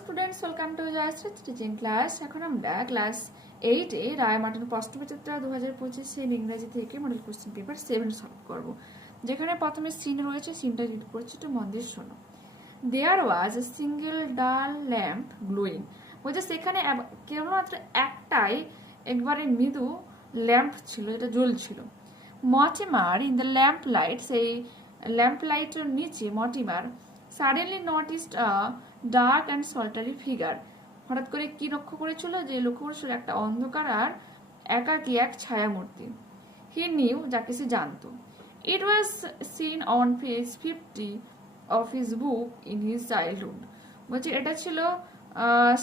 Students, welcome to Jayashree teaching class. এখন আমরা class 8-এ Ray Martin প্রশ্নবিচিত্রা 2025 ইংরেজি থেকে মডেল কোশ্চেন পেপার 7 সলভ করব। যেখানে প্রথমে সিন রয়েছে, সিনটা রিড করছি, একটু মন দিয়ে শোনো। There was a single dull lamp glowing. বলছে সেখানে কেবলমাত্র একটাই একবারে মৃদু ল্যাম্প ছিল, এটা জ্বলছিল। Mortimer in the lamp light, সেই ল্যাম্প লাইটের নিচে Mortimer suddenly noticed a dark and solitary figure. হঠাৎ করে কি লক্ষ্য করেছিল? যে লক্ষ্য করেছিল একটা অন্ধকার আর একাকী এক ছায়ামূর্তি। হি নিউ, যাকে সে জানত। It was seen on page 50 of his book in his childhood. বলছে এটা ছিল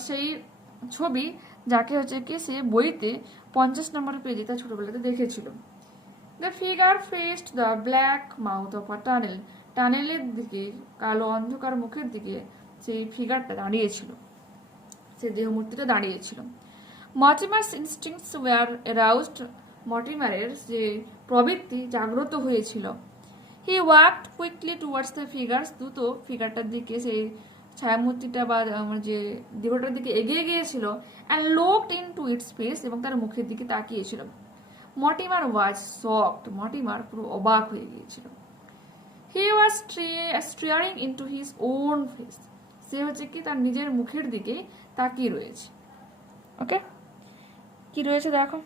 সেই ছবি যাকে হচ্ছে কি সে বইতে 50 নম্বর পেজে তার ছোটবেলাতে দেখেছিল। The figure faced the black mouth of a tunnel. টানেলের দিকে, কালো অন্ধকার মুখের দিকে সেই ফিগারটা দাঁড়িয়েছিল, সেই দেহমূর্তিটা দাঁড়িয়েছিল। মটিমার্স ইনস্টিংক্টস ওয়ার অ্যারাউজড, মটিমারের যে প্রবৃত্তি জাগ্রত হয়েছিল। He walked quickly towards the figures, দ্রুত ফিগারটার দিকে, সেই ছায়ামূর্তিটা বা যে দেহটার দিকে এগিয়ে গিয়েছিল। And looked into it's face, এবং তার মুখের দিকে তাকিয়েছিল। মটিমার ওয়াজ শকড, মটিমার পুরো অবাক হয়ে গিয়েছিল। He was staring into his own face, সে হচ্ছে কি তার নিজের মুখের দিকে তাকিয়ে রয়েছে। ওকে, কি রয়েছে দেখো।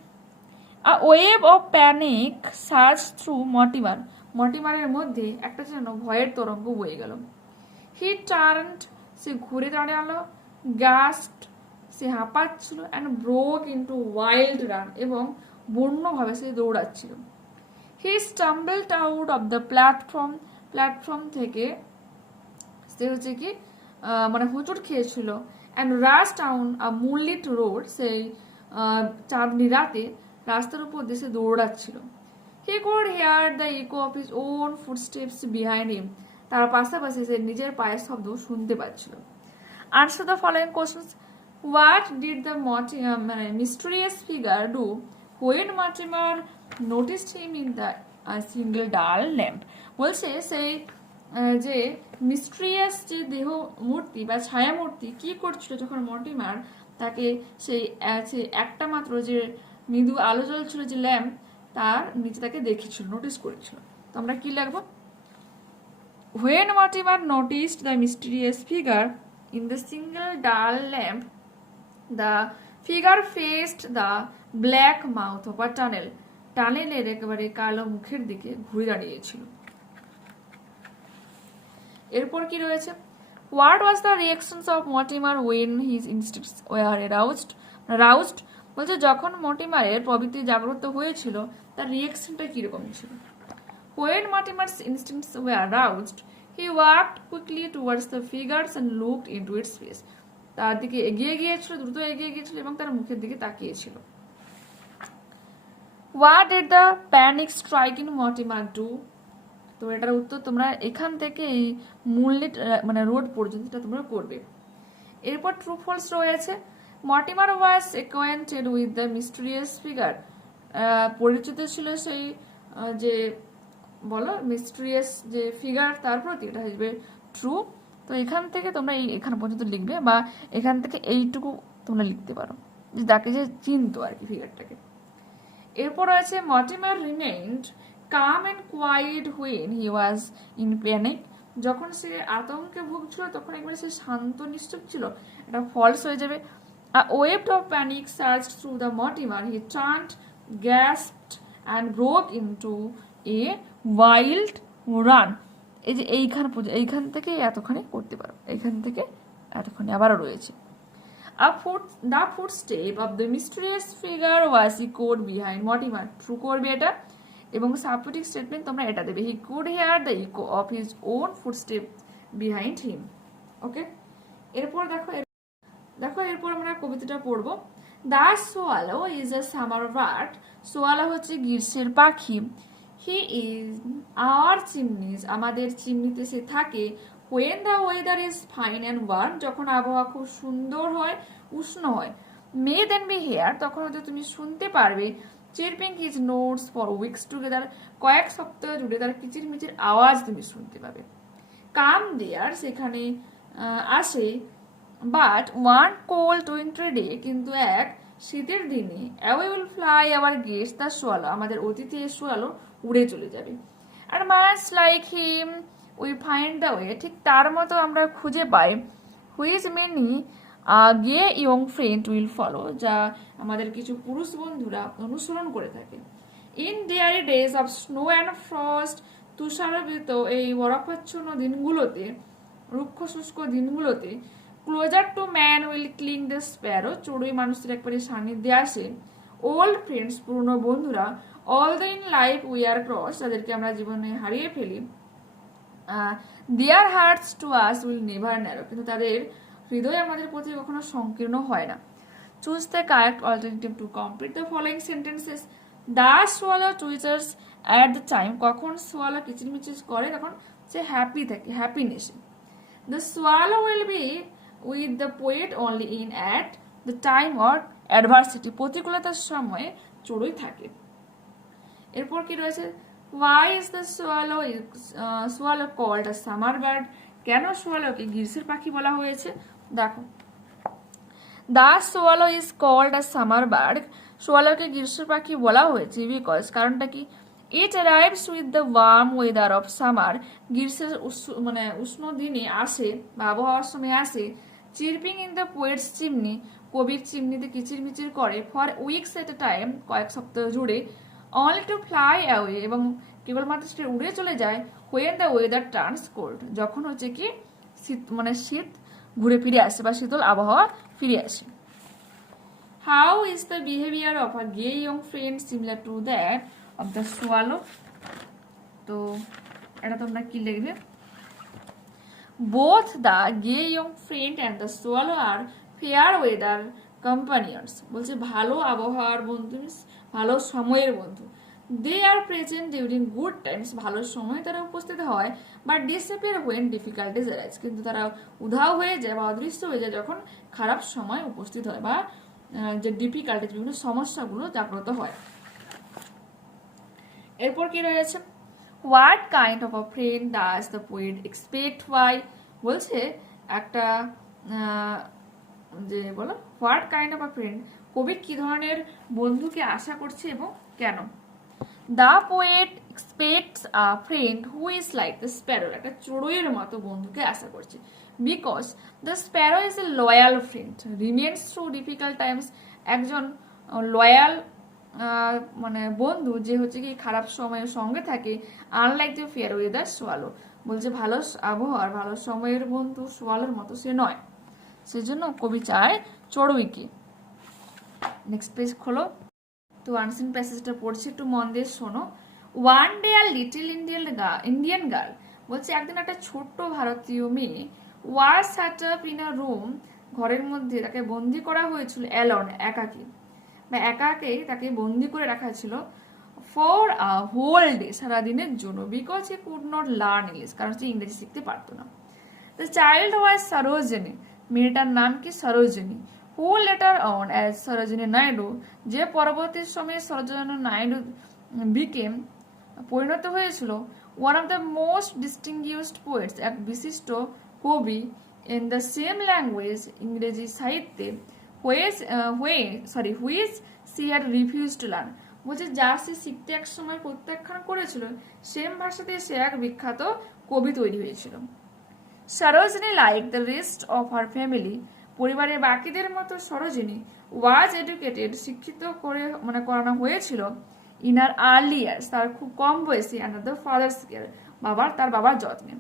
A wave of panic search through Mortimer, মটিমারের মধ্যে একটা যেন ভয়ের তরঙ্গ বয়ে গেল। হি টার্নড, সে ঘুরে দাঁড়ালো। গাস্ট, সে হাঁপাচ্ছিল। And broke into wild run, এবং বন্যভাবে সে দৌড়াচ্ছিল। He stumbled out of the platform, platform থেকে সে হচ্ছে কি মানে হোঁচট খেয়েছিল। And rush down a moonlit road, সেই চাঁদনি রাতে রাস্তার উপর দিয়ে সে দৌড়াচ্ছিল। He could hear the echo of his own footsteps behind him, তার পাশাপাশি সে নিজের পায়ের শব্দ শুনতে পাচ্ছিল। Answer the following questions. What did the mysterious figure do when Mortimer noticed him in the single dull lamp? বলছে সেই যে মিস্ট্রিয়াস যে দেহ মূর্তি বা ছায়া মূর্তি কি করছিল যখন মটিমার তাকে সেই একটা মাত্র যে মৃদু আলো জ্বলছিল যে ল্যাম্প, তার নিচে তাকে দেখেছিল, নোটিস করেছিল। তো আমরা কি লিখব? When Mortimer noticed the mysterious figure in the single dull lamp, the figure faced the black mouth of a tunnel. টানেলের একেবারে কালো মুখের দিকে ঘুরে দাঁড়িয়েছিল। এরপর কি রয়েছে? What was the reactions of Mortimer when his instincts were aroused? বলছে যখন মটিমারের প্রবৃত্তি জাগ্রত হয়েছিল তার রিয়াকশনটা কিরকম ছিল। When Mortimer's instincts were aroused, he walked quickly towards the figures and looked into its face. তার দিকে এগিয়ে গিয়েছিল, দ্রুত এগিয়ে গিয়েছিল, এবং তার মুখের দিকে তাকিয়েছিল। What did the panic striking Mortimer do? তো এটার উত্তর তোমরা এখান থেকে এই মুনলিট মানে রোড পর্যন্ত এটা তোমরা করবে। এরপর ট্রু ফলস রয়েছে। Mortimer was acquainted with the mysterious figure, পরিচিত ছিল সেই যে বলো মিস্টেরিয়াস যে ফিগার, তার প্রতি, এটা আসবে ট্রু। তো এখান থেকে তোমরা এখান পর্যন্ত লিখবে, বা এখান থেকে এইটুকু তোমরা লিখতে পারো যে তাকে যে চিনতো আর কি ফিগারটাকে। এরপর আছে Mortimer remained calm and quiet when he was in panic, যখন সে আতঙ্কে ভুগছিল তখন একবার সে শান্ত নিশ্চুপ ছিল, এটা ফলস হয়ে যাবে। A wave of panic surged through the Mortimer. He turned, gasped, and broke into a wild run. এই যে এইখান থেকে এতখানি করতে পারো, এইখান থেকে এতখানি আবারও রয়েছে। The footstep of the mysterious figure was echoed behind Mortimer. True করবে এটা, এবং সাপোর্টিং স্টেটমেন্ট তোমরা এটা দেবে। He could hear the echo of his own footsteps behind him. ওকে, এরপর এরপর আমরা কবিতাটা পড়বো। The swallow is a summer bird, swallow হচ্ছে গ্রীষ্মের পাখি। হি ইজ আওয়ার চিমনিজ, আমাদের চিমনিতে সে থাকে। When the weather is fine and worm, যখন আবহাওয়া খুব সুন্দর হয়, উষ্ণ হয়। মে দেন বি হেয়ার, তখন হয়তো তুমি শুনতে পারবে। Chirping his notes for weeks together, কয়েক সপ্তাহ জুড়ে তার কিচিরমিচির আওয়াজ তুমি শুনতে পাবে। কাম দেয়ার, সেখানে আসে। But one cold winter day, কিন্তু এক শীতের দিনে away will fly our guest the swallow, আমাদের অতিথি সোয়ালো উড়ে চলে যাবে। আর most like him we find the way, ঠিক তার মতো আমরা খুঁজে পাই whose many gay young friend will follow, যা আমাদের কিছু পুরুষ বন্ধুরা অনুসরণ করে থাকে। In dreary days of snow and frost, তুষারাবৃত এই বরফাচ্ছন্ন দিনগুলোতে, রুক্ষ শুষ্ক দিনগুলোতে, closer to man will cling the sparrow, চড়ুই মানুষের একবারে সান্নিধ্যে আসে। ওল্ড ফ্রেন্ডস, পুরনো বন্ধুরা, all the in life we are cross, যাদেরকে আমরা জীবনে হারিয়ে ফেলি। Their hearts to us will never narrow, কিন্তু তাদের হৃদয় আমাদের প্রতি কখনো সংকীর্ণ হয় না। Choose the correct alternative to complete the following sentences. The swallow twitters at the time, কখন সোয়ালো কিচিরমিচির করে, তখন সে হ্যাপি থাকে, হ্যাপিনেসে। The swallow will be with the poet only in at the time or adversity, প্রতিকূলতার সময়ে চড়ুই থাকে। এরপর কি রয়েছে, why is the swallow called a summer bird, কেন সোয়ালোকে গ্রীষ্মের পাখি বলা হয়েছে? দেখো, the swallow is called a summer bird, সোয়ালোকে গ্রীষ্মের পাখি বলা হয়েছে বিকজ, কারণটা কি, it arrives with the warm weather of summer, গ্রীষ্মের উষ্ণ দিনে আসে বা আবহাওয়ার সময় আসে। Chirping in the poet's chimney, কবির চিমনিতে কিচিরমিচির করে। For weeks at A time, কয়েক সপ্তাহ জুড়ে। অনলি টু ফ্লাই অ্যাওয়ে, এবং কেবলমাত্র সেটা উড়ে চলে যায়। When the weather turns cold, যখন হচ্ছে কি শীত ঘুরে ফিরে আসে বা শীতল আবহাওয়া ফিরে আসে। How is the behaviour of a gay young friend similar to that of the swallow, তো এটা তোমরা কি লিখবে? Both the gay young friend and the swallow are fair weather companions, বলছে ভালো আবহাওয়ার বন্ধু, ভালো সময়ের বন্ধু। They are present during good times, ভালো সময় তারা উপস্থিত হয়। But disappear when difficulties arise, কিন্তু তারা উধাও হয়ে যায় বা অদৃশ্য হয়ে যায় যখন খারাপ সময় উপস্থিত হয় বা যে ডিফিকাল্টিজ, বিভিন্ন সমস্যাগুলো জাগ্রত হয়। এরপর কি রয়েছে, what kind of a friend does the poet expect, why, বলছে একটা যে বলো what kind of a friend, কবি কি ধরনের বন্ধুকে আশা করছে এবং কেন? The poet expects a friend who is like the sparrow, একটা চড়ুইয়ের মতো বন্ধুকে আশা করছে। Because the sparrow is a loyal friend remains through difficult times, একজন লয়াল বন্ধু যে হচ্ছে কি খারাপ সময়ের সঙ্গে থাকে। Unlike the fair weather swallow, বলছে ভালো আবহাওয়ার ভালো সময়ের বন্ধু সোয়ালোর মতো সে নয়, সেজন্য কবি চায় চড়ুইকে। নেক্সট পেজ খোলো। তো আনসিন প্যাসেজটা পড়ছি, একটু মন দিয়ে শোনো। ওয়ান ডে আর লিটল ইন্ডিয়ান গার্ল, বলছে একদিন একটা ছোট্ট ভারতীয় মেয়ে ওয়াজ স্যাট আপ ইন আ রুম, ঘরের মধ্যে তাকে বন্দি করা হয়েছিল, অ্যালন, একাকী বা একাকে তাকে বন্দি করে রাখা ছিল। ফর আ হোল ডে, সারাদিনের জন্য। Because he could not learn English, কারণ সে ইংরেজি শিখতে পারতো না। দ্য চাইল্ড ওয়াজ সরোজিনী, মেয়েটার নাম কি Sarojini. Who later on as Sarojini Naidu, যে পরবর্তী সময়ে সরোজিনী নাইডু বিকেম, পরিণত হয়েছিল, one of the most distinguished poets, এক বিশিষ্ট কবি, ইন দ্য সেম ল্যাঙ্গুয়েজ, ইংরেজি সাহিত্যে, which she had refuse to learn, বলছে যা সে শিখতে এক সময় প্রত্যাখ্যান করেছিল, সেম ভাষাতে সে এক বিখ্যাত কবি তৈরি হয়েছিল। Sarojini like the rest of her family, পরিবারের বাকিদের মতো সরোজিনী ওয়াজ এডুকেটেড, শিক্ষিত করানো হয়েছিল। ইন আর আর্লি ইয়ার্স, তার খুব কম বয়সে, আন্ডার দ্য ফাদার্স কেয়ার, তার বাবার যত্নে।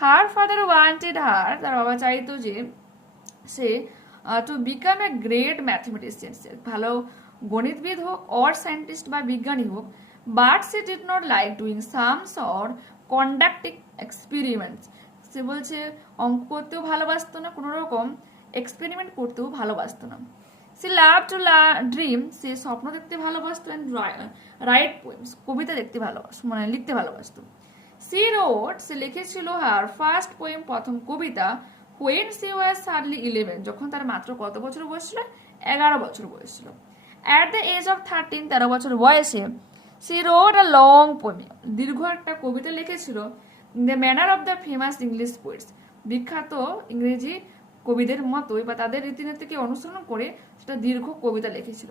হার ফাদার ওয়ান্টেড হার, তার বাবা চাইতো যে সে to become a great mathematician, ভালো গণিতবিদ হোক, অর সায়েন্টিস্ট বা বিজ্ঞানী হোক। বাট সে did not like doing sums or conducting experiments, সে বলছে অঙ্ক করতেও ভালোবাসতো না, কোনো রকম এক্সপেরিমেন্ট করতেও ভালোবাসতো না। সে লাভ টু ড্রিম, সে স্বপ্ন দেখতে ভালোবাসতো, অ্যান্ড রাইট পোয়েমস, কবিতা লিখতে ভালোবাসতো। সি রোট, সে লিখেছিল হার ফার্স্ট পোয়েম, প্রথম কবিতা, হোয়েন সি ওয়াজ হার্ডলি 11, যখন তার মাত্র কত বছর বয়স ছিল? 11 বছর বয়স ছিল। অ্যাট দ্য এজ অফ 13, 13 বছর বয়সে, she wrote a long poem, দীর্ঘ একটা কবিতা লিখেছিল। The manner of the famous English poets, বিখ্যাত ইংরেজি কবিদের মতোই বা তাদের রীতিনীতিকে অনুসরণ করে সেটা দীর্ঘ কবিতা লিখেছিল।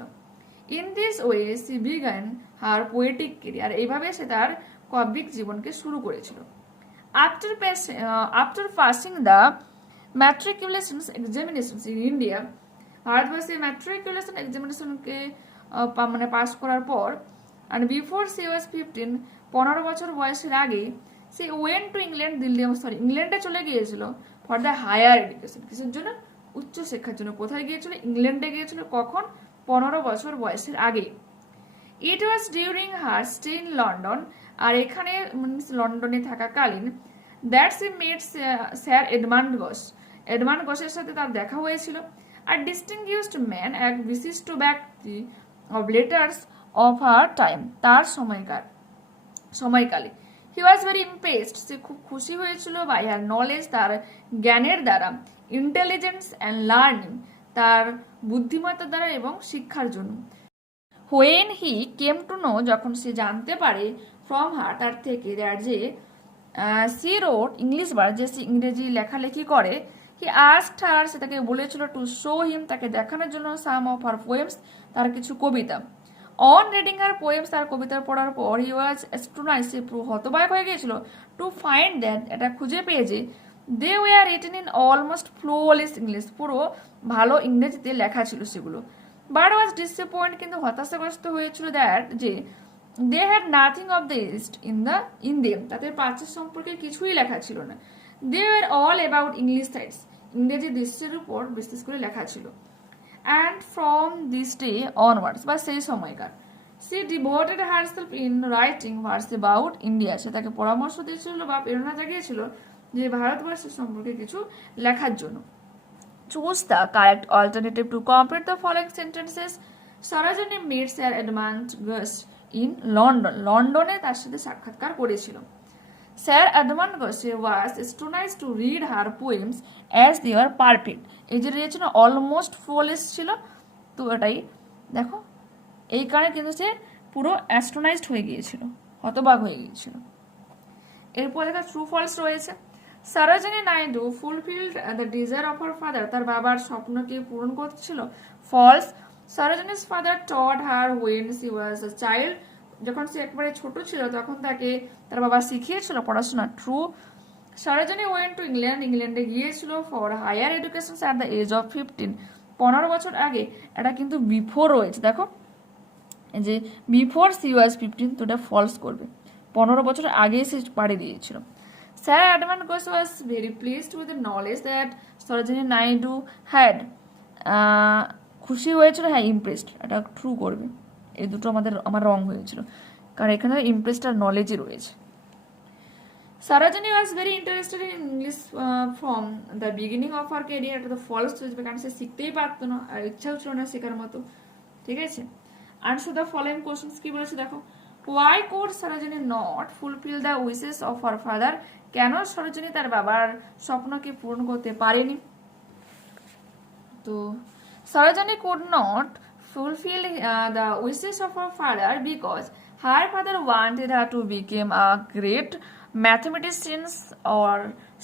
In this way she began her poetic career, এইভাবে সে তার কাব্যিক জীবনকে শুরু করেছিল। After passing the matriculation examination in India, ভারতবর্ষে ম্যাট্রিকুলেশন এক্সামিনেশনকে মানে পাস করার পর, অ্যান্ড বিফোর সি ওয়াজ 15, 15 বছর বয়সের আগে, সে ওয়েন টু ইংল্যান্ড, ইংল্যান্ডে চলে গিয়েছিল ফর দ্য হায়ার এডুকেশন, কিসের জন্য? উচ্চ শিক্ষার জন্য। কোথায় গিয়েছিল? ইংল্যান্ডে গিয়েছিল। কখন? 15 বছর বয়সের আগে। It was during her stay in London, আর এখানে লন্ডনে থাকাকালীন, that she met sir Edmund Ghosh, Edmund ঘোষের সাথে তার দেখা হয়েছিল। আর ডিস্টিংগুইশড ম্যান, এক বিশিষ্ট ব্যক্তি, of letters of her time, তার সময়কালে। হি ওয়াজ ভেরি ইমপ্রেসড, সে খুব খুশি হয়েছিল, বাই হার নলেজ, তার জ্ঞানের দ্বারা, ইন্টেলিজেন্স অ্যান্ড লার্নিং, তার বুদ্ধিমত্তার দ্বারা এবং শিক্ষার জন্য। When he came to know, যখন সে জানতে পারে, ফ্রম হার, তার থেকে, দ্যাট যে সি রোড ইংলিশ বার, যে সে ইংরেজি লেখালেখি করে, হি আস্কড হার, সে তাকে বলেছিল, টু শো হিম, তাকে দেখানোর জন্য, সাম অফ হার পোয়েমস, তার কিছু কবিতা। অন রিডিং হার পোয়েমস, তার কবিতা পড়ার পর, হি ওয়াজ অ্যাস্ট্রোনাইজড, সে পুরো হতবাক হয়ে গিয়েছিল, টু ফাইন্ড দ্যাট, এটা খুঁজে পেয়েছে, they were written in almost flawless English, পুরো ভালো ইংরেজিতে লেখা ছিল সেগুলো। বাট ওয়াজ ডিসঅ্যাপয়েন্ট, কিন্তু হতাশাগ্রস্ত হয়েছিল, দ্যাট যে they had nothing of the east in them, তাদের প্রাচ্য সম্পর্কে কিছুই লেখা ছিল না। They were all about English sides, ইংরেজি দৃশ্যের উপর বিশেষ করে লেখা ছিল। And from this day onwards, বা সেই সময়কার, she devoted herself in writing verse about India, সে তাকে পরামর্শ দিয়েছিল বা প্রেরণা জাগিয়েছিল যে ভারতবর্ষের সম্পর্কে কিছু লেখার জন্য। Choose the correct alternative to complete the following sentences. Sarojini meets Sir Edmund Gus in London. লন্ডনে তার সাথে সাক্ষাৎকার করেছিল। Sir Edmund Gus was astonished to read her poems as they were perfect. এই যে রয়েছে না, অলমোস্ট ফ্লোলেস ছিল, তো এটাই দেখো, এই কারণে কিন্তু সে পুরো অ্যাস্ট্রোনাইজড হয়ে গিয়েছিল, হতবাক হয়ে গিয়েছিল। এরপর দেখা ট্রু ফলস রয়েছে। Sarojini Naidu fulfilled the desire of her father, তার বাবার স্বপ্নকে পূরণ করছিল। False. Sarojini's father taught her when she was a child, যখন সে একবারে ছোট ছিল তখন তাকে তার বাবা শিখিয়েছিল পড়াশোনা। True. Sarojini went to England, ইংল্যান্ডে গিয়েছিল for higher education at the age of 15, 15 বছর আগে। এটা কিন্তু বিফোর রয়েছে, দেখো যে বিফোর she was 15, তো এটা ফলস করবে, 15 বছর আগে সে পাড়ি দিয়েছিল। Sir Edmund Gus was very pleased with the knowledge that Sarojini Naidu had. খুশি হয়েছিল, হ্যাঁ ইমপ্রেসড, এটা ট্রু করবে। এই দুটো আমার রং হয়েছিল, কারণ এখানে ইমপ্রেসড আর নলেজই রয়েছে। Sarojini was very interested in English from the beginning of her career, এটা তো ফলস হয়েছে, কারণ সে শিখতেই পারতো না আর ইচ্ছাও ছিল না শেখার মতো, ঠিক আছে। আনসার দ্য ফলোইং কোশ্চেন্স, কি বলেছে দেখো। Why could Sarojini not fulfill the wishes of her father? কেন সরোজিনী তার বাবার স্বপ্নকে পূরণ করতে পারেনি? তো Sarojini could not fulfill the wishes of her father because her father wanted her to become a great mathematician or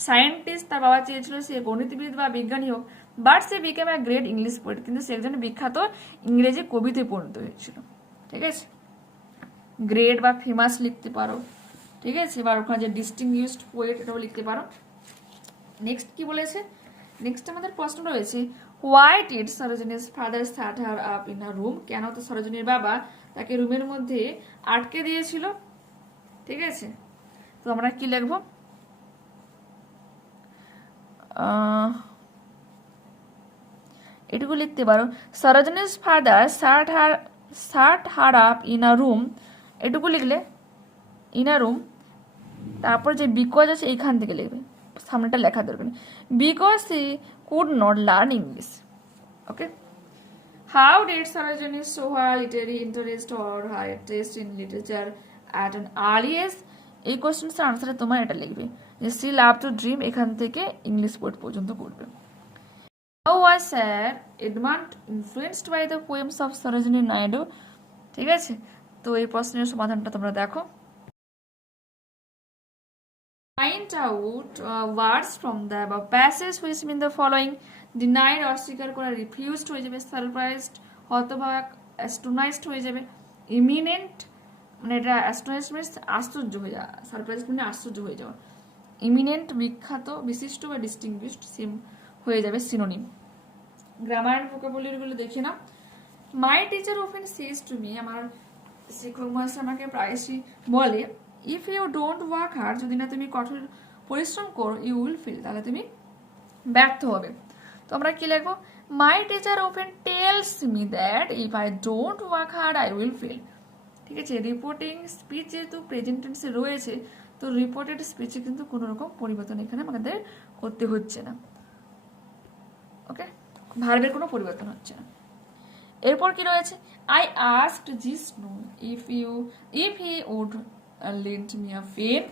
scientist. তার বাবা চেয়েছিল সে গণিতবিদ বা বিজ্ঞানী হোক, but say became a great English poet, কিন্তু সে একজন বিখ্যাত ইংরেজি কবিতে পরিণত হয়েছিল, ঠিক আছে। গ্রেট বা ফেমাস লিখতে পারো, ঠিক আছে, এবার ওখানে যে ডিস্টিংগুইশড পোয়েট এটাও লিখতে পারো। নেক্সট কি বলেছে, নেক্সট আমাদের প্রশ্ন রয়েছে, why did Sarojini's father shut her up in her room, কেন তো সরোজিনীর বাবা তাকে রুমের মধ্যে আটকে দিয়েছিল, ঠিক আছে। তো আমরা কি লিখবো, এটুকু লিখতে পারো, Sarojini's father shut her up in a room, এটুকু লিখলে ইন আ রুম, তারপর যে বিকজ আছে এইখান থেকে লিখবে, সামনেটা লেখা দরকার নেই, because she could not learn English, okay. How did Sarojini show her literary interest or her taste in literature at an early age, এই কোশ্চেনসের আনসারে তোমার এটা লিখবে যে সি লাভ টু ড্রিম, এখান থেকে ইংলিশ পোয়েট পর্যন্ত করবে। How was Sir Edmund influenced by the poems of Sarojini Naidu, ঠিক আছে। তো এই প্রশ্নের সমাধানটা তোমরা দেখো। Find out words from the above passage which mean the following. Denied অস্বীকার করা, রিফিউজড হয়ে যাবে, সারপ্রাইজড হতবাক, অ্যাস্টোনাইজড হয়ে যাবে, ইমিনেন্ট মানে এটা অ্যাস্টোনাইজড মিনস আশ্চর্য হয়ে যাওয়া, সারপ্রাইজড মানে আশ্চর্য হয়ে যাওয়া, ইমিনেন্ট বিখ্যাত, বিশিষ্ট বা ডিস্টিংগুইশড সেম হয়ে যাবে সিনোনিম। গ্রামার এন্ড ভোকাবুলারিগুলো দেখে নাও। My teacher often says to me, আমার শিক্ষক মহাশয় আমাকে প্রায়শই বলে, if you don't work hard, যদি না তুমি কঠোর পরিশ্রম করো, ইউ উইল ফেল, তাহলে তুমি ব্যর্থ হবে। তো আমরা কি লিখবো, মাই teacher often tales me that if I don't work hard I will fail. ঠিক আছে, রিপোর্টিং স্পিচ যেহেতু প্রেজেন্ট টেন্সে রয়েছে, তো রিপোর্টেড স্পিচে কিন্তু কোনো রকম পরিবর্তন এখানে আমাদের করতে হচ্ছে না। ওকে, ভার্বের কোনো পরিবর্তন হচ্ছে না। এরপর কি রয়েছে, I asked Jishnu if he would lend me a pen.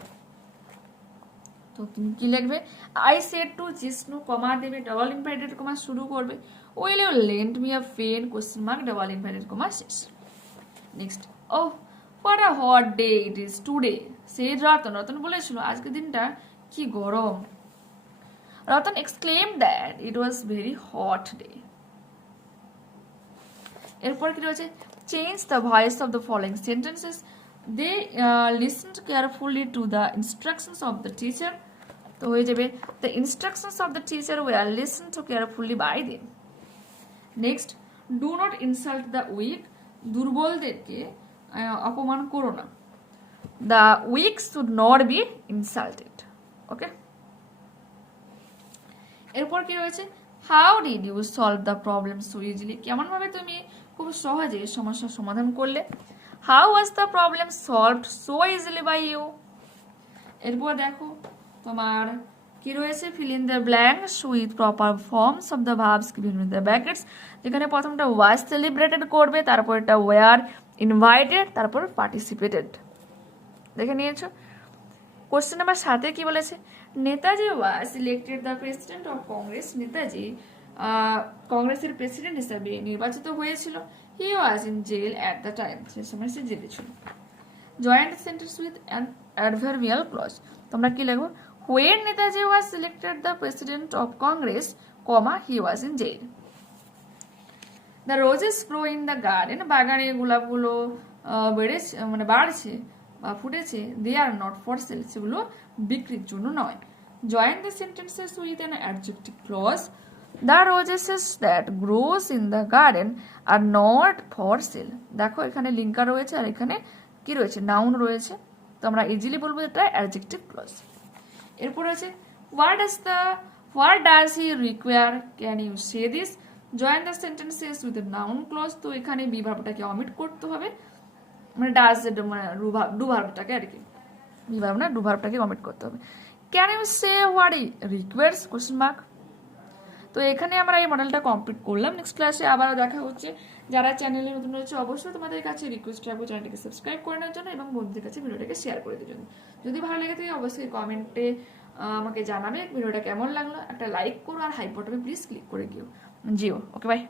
তো তুমি কি লিখবে, I said to Jishnu, comma দেবে, ডাবল ইনভার্টেড কমা শুরু করবে, will you lend me a pen, question mark, double inverted comma শেষ। Next, oh what a hot day it is today. সে রতন, রতন বলেছিল আজকের দিনটা কি গরম। Ratan exclaimed that it was very hot day. এরপর কি রয়েছে, change the voice of the following sentences. They listened carefully to the instructions of the teacher. তো হয়ে যাবে, the instructions of the teacher were listened to carefully by them. Next, do not insult the weak. দুর্বলদেরকে অপমান করো না। The weak should not be insulted. Okay? এরপর কি রয়েছে, how did you solve the problem so easily, কেমন ভাবে তুমি খুব সহজে সমস্যার সমাধান করলে। How was the problem solved so easily by you. এরপর দেখো তোমার কি রয়েছে, fill in the blanks with proper forms of the verbs given with the brackets. যেখানে প্রথমটা ওয়াজ সেলিব্রেটেড করবে, তারপর এটা ওয়ার ইনভাইটেড, তারপর পার্টিসিপেটেড। দেখে নিয়েছো। কোশ্চেন নাম্বার 7 কি বলেছে, Netaji was elected the president of Congress. Netaji কংগ্রেসের প্রেসিডেন্ট হিসাবে নির্বাচিত হয়েছিল। He was in jail at the time, সে সময় সে জেলে ছিল। Join the sentence with an adverbial clause. তোমরা কি লিখবো, when Netaji was elected the president of Congress, comma he was in jail. The roses grow in the garden, বাগানে গোলাপগুলো বেড়েছে মানে বাড়ছে বা ফুটেছে। They are not for sell, সেগুলো বিক্রির জন্য নয়। Join the sentences with an adjective clause. The roses that grows in the garden are not for sale. দেখো এখানে লিঙ্কার রয়েছে আর এখানে কি রয়েছে, নাউন রয়েছে। তো আমরা ইজিলি বলবো এটা অ্যাডজেক্টিভ ক্লজ। এরপর আছে, what does he require, can you say this. Join the sentences with noun clause. তো এখানে বি ভার্বটাকে অমিট করতে হবে, মানে ডাজ মানে ডু ভার্বটাকে আর কি, বি ভার্ব না ডু ভার্বটাকে অমিট করতে হবে। Can you say what he requires, question mark. তো এখানে আমরা এই মডেলটা কমপ্লিট করলাম। নেক্সট ক্লাসে আবারও দেখা হচ্ছে। যারা চ্যানেলে নতুন রয়েছে অবশ্যই তোমাদের কাছে রিকোয়েস্ট রাখবো চ্যানেলটিকে সাবস্ক্রাইব করে নেওয়ার জন্য এবং বন্ধুদের কাছে ভিডিওটাকে শেয়ার করে দেওয়ার জন্য। যদি ভালো লেগে থাকে অবশ্যই কমেন্টে আমাকে জানাবে ভিডিওটা কেমন লাগলো। একটা লাইক করো আর হাই বাটনে প্লিজ ক্লিক করে দিও। Okay bye.